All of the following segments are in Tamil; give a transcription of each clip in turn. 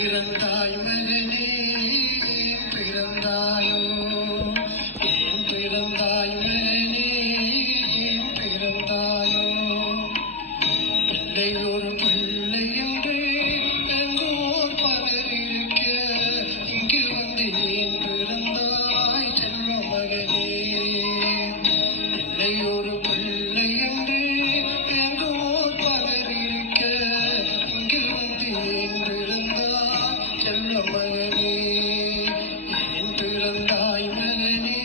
பிறந்தாய் மகனே பிறந்தாயோ ஏன் பிறந்தாய் மகனே ஏன் பிறந்தாயோ பிள்ளை ஒரு பிள்ளை என்று எங்கோர் பலர் இருக்க இங்கு வந்து ஏன் பிறந்தாய் செல்வ மகனே பிள்ளை ஒரு பிள்ளை என்று எங்கோர் பலர் இருக்க இங்கு வந்து ஏன் பிறந்தாய் செல்வ மகனே ஏன் பிறந்தாய் மகனே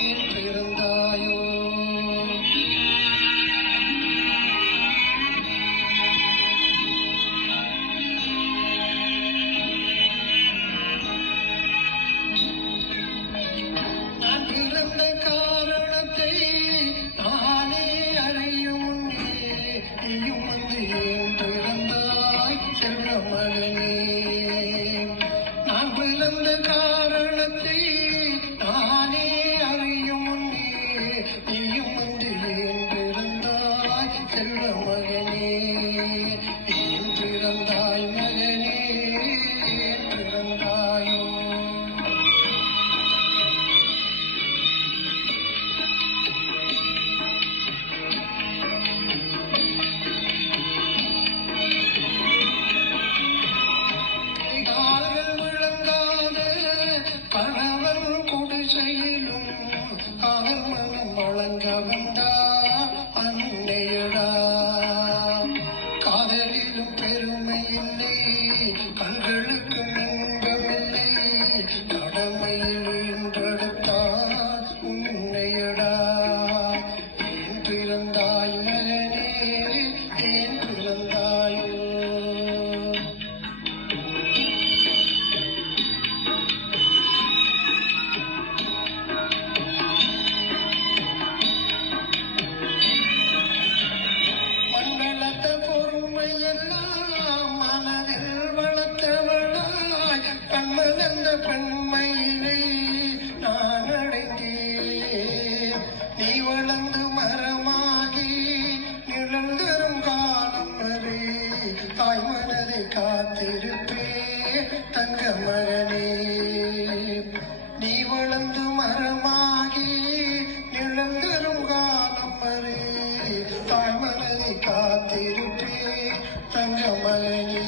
ஏன் பிறந்தாயோ நான் பிறந்த காரணத்தை நானே அறியும் முன்னே நீயும் வந்து ஏன் பிறந்தாய் செல்வ மகனே நான் பிறந்த காரணத்தை நானே அறியும் முன்னே நீயும் வந்து ஏன் பிறந்தாய் செல்வ மகனே ஏன் பிறந்தாய் மகனே ஏன் பிறந்தாயோ கால்கள் விளங்காத கணவன் குடிசையிலும் கால் மனம் வழங்க வந்தா அன்னையடா காதலிலும் பெருமை இல்லை கண்களுக்கு இன்பமில்லை கடமையில் ஈன்றெடுத்தால் உன்னையடா ஏன் பிறந்தாய் மகனே ஏன் பிறந்தாயோ மண்ணளத்த பொறுமையெல்லாம் மனதில் வளர்த்தவளாய் கண்மலர்ந்த பெண்மையினை நான் அடைந்தேன் நீ வளர்ந்து மரமாகி நிழல் தரும் காலம் வரை தாய் மனதை காத்திருப்பே தங்க மகனே நீ வளர்ந்து மரமாகி நிழல் தரும் காலம் வரை தாய் மனதை காத்திருப்பே தங்க மகனே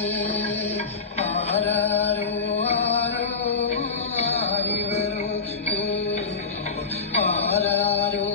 ஆராரோ ஆரோ ஆரிவரோ ஆராரோ